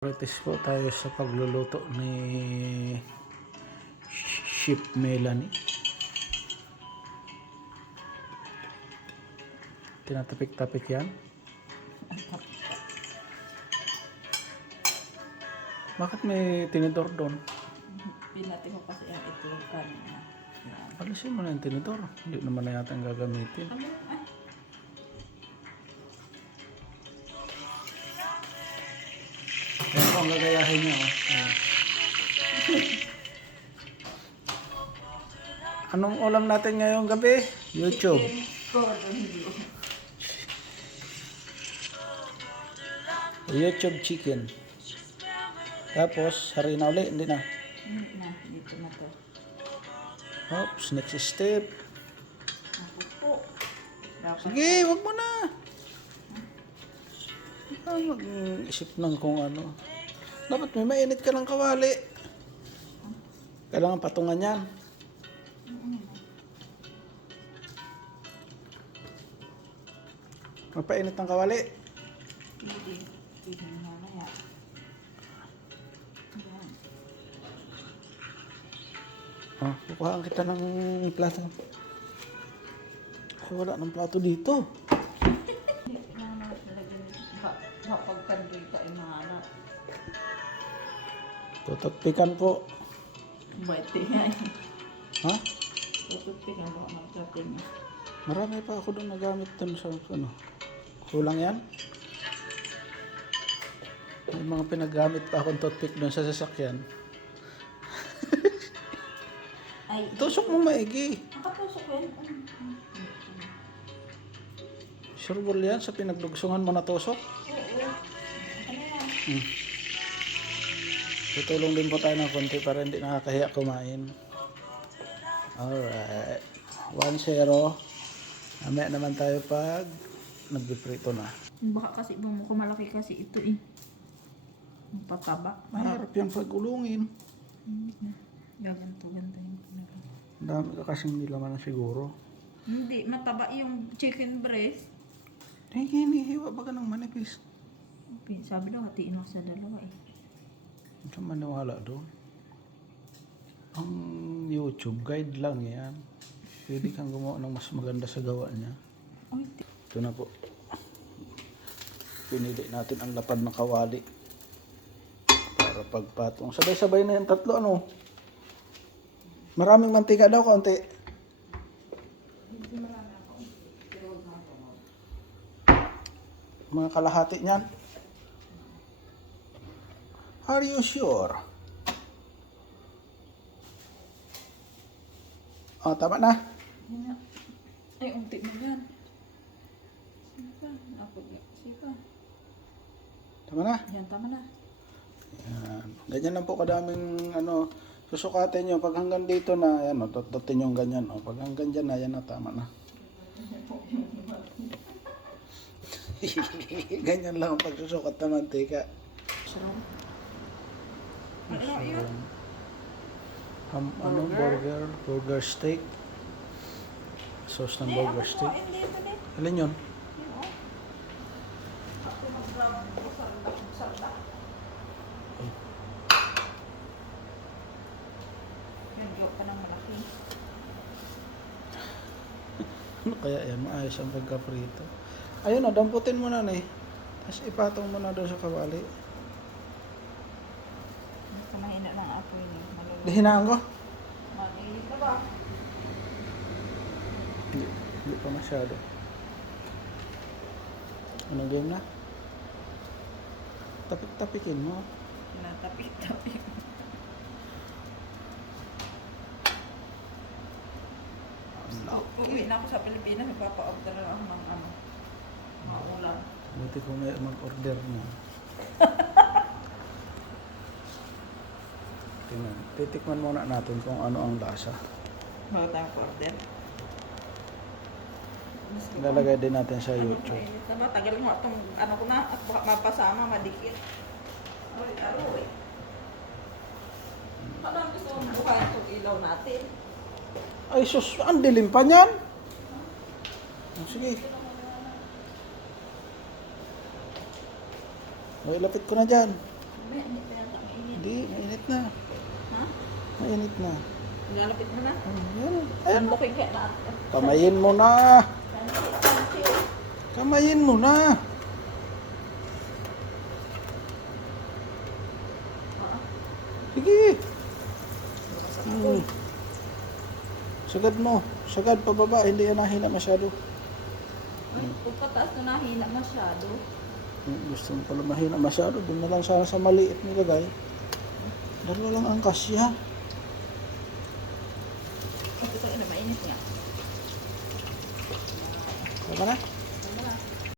Practice po tayo sa pagluluto ni Chef Melanie. Tinatapik-tapik yan. Bakit may tinidor doon? Pinati ko kasi ang ito kanina. Yan. Alisin mo na yung tinidor. Hindi naman na yata ang gagamitin. Ano? Ay, Ayan po ang gagayahin niya. Oh. Ayan. Anong ulam natin ngayong gabi? YouTube. Gordon Blue. YouTube chicken. Tapos, harina ulit. Hindi na. Na, dito na to. Oops, next step. Ako po. Dapat Sige, wag mo na. Mag-isip ng kung ano. Dapat may mainit ka ng kawali. Kailangan patungan yan. Mapainit ng kawali. hindi. Hindi na na yan. Yan. Oh, kukuhaan kita ng plato. Ay, wala ng plato dito. Hindi na nalagyan. Pagkandita yung mga anak. Tututpikan po. Bati nga eh. Ha? Tutupin ang mga magkapin niya. Marami pa ako doon nagamit doon sa ano. Kulang yan? May mga pinagamit pa akong toothpick doon sa sasakyan. Ay, Tusok mo maigi. nakatusok ko yan. Sureball yan sa pinagdugsungan mo na tusok. Oo. Ano yan? Tutulong din po tayo ng konti para hindi nakakahiya kumain. Alright. 1-0. Mamaya naman tayo pag nagbiprito na. Baka kasi bumuko malaki kasi ito eh. Ang pataba. Mahirap yung pagulungin. Ganto yung pinagawa. Ang dami ka kasing nilaman na siguro. Hindi, mataba yung chicken breast. Eh, hinihiwa ba ka ng manipis? Sabi daw, hatiin ako sa dalawa eh. Hindi ka maniwala doon. Ang YouTube guide lang yan. Pwede kang gumawa ng mas maganda sa gawa niya. Ay, Ito na po. Pinili natin ang lapad ng kawali. Para pagpatong. Sabay-sabay na yung tatlo, ano? Maraming mantika daw, konti. Mga kalahati niyan. Are you sure? Oh, tama na. yun na. Ay, unti mo yan. Sipa, ako yan. Sipa. Tama na. Yan, tama na. Yan. Ganyan lang po kadaming ano, susukatin nyo. Pag hanggang dito na, yan o, tututin yung ganyan. O, pag hanggang dyan na, yan na, tama na. Ganyan lang ang pagsusukat ng mantika. Sarap. Ano yun? Ano, burger steak. Sauce ng burger steak. Hindi, ito din. Alin yun? Yun, oh. Ako mag-grab ko sarda. Medyo pa ng malaki. Ano kaya yan? Maayos ang pagka-prito. Ayun o, damputin mo na eh. Tapos ipatong mo na doon sa kawali. Basta mahina ng apoy niya. Dihinaan ko? Maliit na ba? Hindi pa masyado. Anong game na? Tapik-tapikin mo. Tinatapik-tapik. Uwi na ako sa Pilipinas, magpapa-order na ako ng ano, mga ulam. Buti ko may mag-order mo. Tingnan. Titikman muna natin kung ano ang lasa. Bago tayo order. Ilalagay din natin sa YouTube. Diba, tagal mo itong ano ko na, at baka mapasama, madikit. Aroy. Ano ang gusto mong buhayin itong ilaw natin? Ay sus, ang dilim pa niyan. Oh, sige. Ay, lapit ko na dyan. Mainit pa yata, mainit. Hindi, mainit na. Ha? Mainit na. Lalapit mo na. Ayan. Ayan. Sandukin kaya na. Kamayin mo na. Sandukin. Kamayin mo na. Sige. Sagad mo. Sagad pababa. Hindi yan nahina masyado. Ay, pagkataas na nahina masyado. Gusto mo pala mahina masyado. Doon na lang sana sa maliit nilagay. Dalawa lang ang kasya. Ito na mainit nga. Tama na?